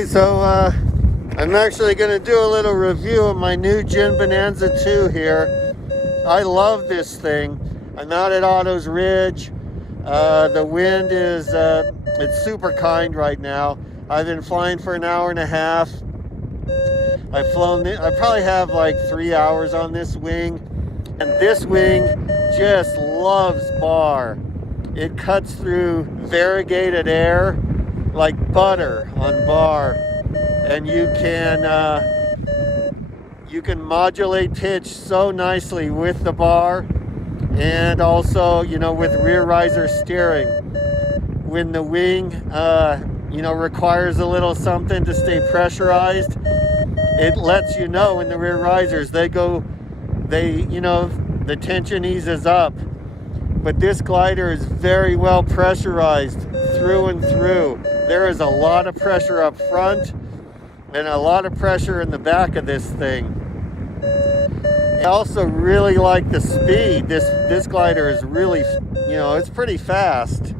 Okay, so I'm actually going to do a little review of my new Bonanza 2 here. I love this thing. I'm out at Otto's Ridge. The wind is it's super kind right now. I've been flying for an hour and a half. I probably have like 3 hours on this wing, and this wing just loves bar. It cuts through variegated air like butter on bar, and you can modulate pitch so nicely with the bar, and also with rear riser steering. When the wing requires a little something to stay pressurized, it lets you know in the rear risers the tension eases up. But this glider is very well pressurized through and through. There is a lot of pressure up front and a lot of pressure in the back of this thing. I also really like the speed. This glider is really, it's pretty fast.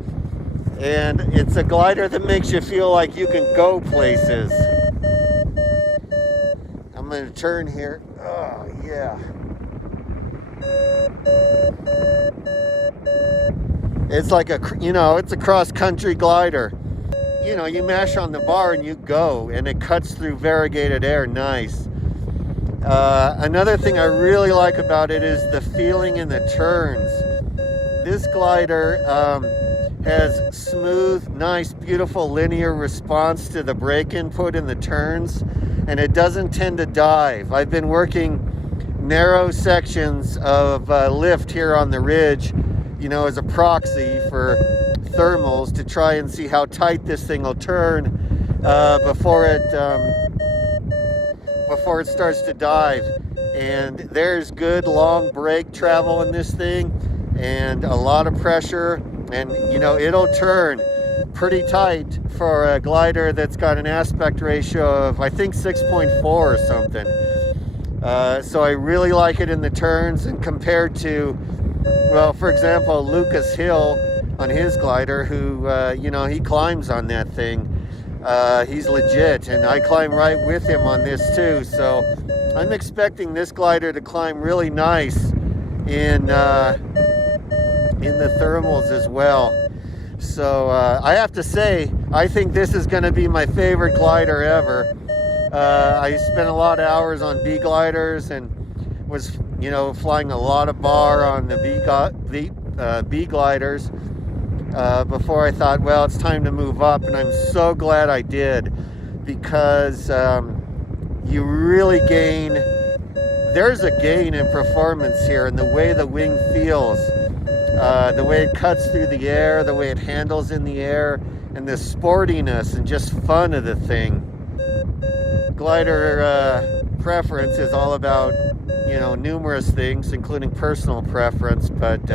And it's a glider that makes you feel like you can go places. I'm going to turn here. Oh, yeah. It's like it's a cross-country glider. You mash on the bar and you go, and it cuts through variegated air nice. Another thing I really like about it is the feeling in the turns. This glider has smooth, nice, beautiful linear response to the brake input in the turns, and it doesn't tend to dive. I've been working narrow sections of lift here on the ridge, as a proxy for thermals to try and see how tight this thing will turn before it starts to dive. And there's good long brake travel in this thing, and a lot of pressure, and it'll turn pretty tight for a glider that's got an aspect ratio of I think 6.4 or something. So I really like it in the turns, and compared to, well, for example, Lucas Hill on his glider, who he climbs on that thing. He's legit, and I climb right with him on this too. So I'm expecting this glider to climb really nice in the thermals as well. So I have to say, I think this is going to be my favorite glider ever. I spent a lot of hours on B gliders and was flying a lot of bar on the B gliders before I thought, well, it's time to move up. And I'm so glad I did, because you really gain. There's a gain in performance here, and the way the wing feels, the way it cuts through the air, the way it handles in the air, and the sportiness and just fun of the thing. Glider preference is all about numerous things, including personal preference, but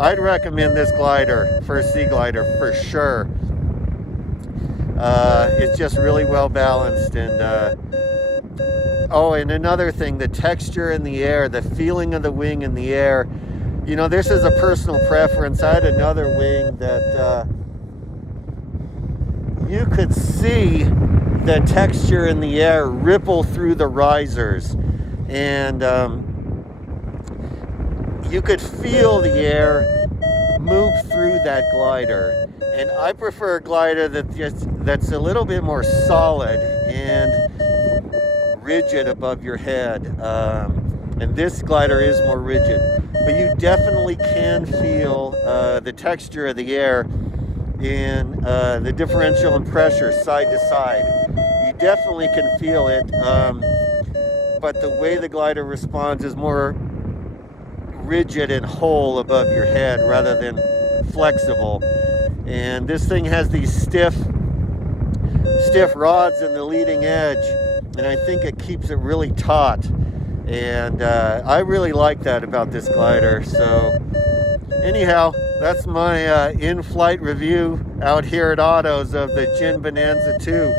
I'd recommend this glider for a sea glider for sure. It's just really well balanced, and and another thing, the texture in the air, the feeling of the wing in the air. This is a personal preference. I had another wing that you could see the texture in the air ripple through the risers, and you could feel the air move through that glider. And I prefer a glider that's a little bit more solid and rigid above your head. And this glider is more rigid, but you definitely can feel the texture of the air in the differential in pressure side to side. You definitely can feel it, but the way the glider responds is more rigid and whole above your head rather than flexible. And this thing has these stiff rods in the leading edge, and I think it keeps it really taut. And I really like that about this glider. So anyhow, that's my in-flight review out here at Otto's of the Bonanza 2.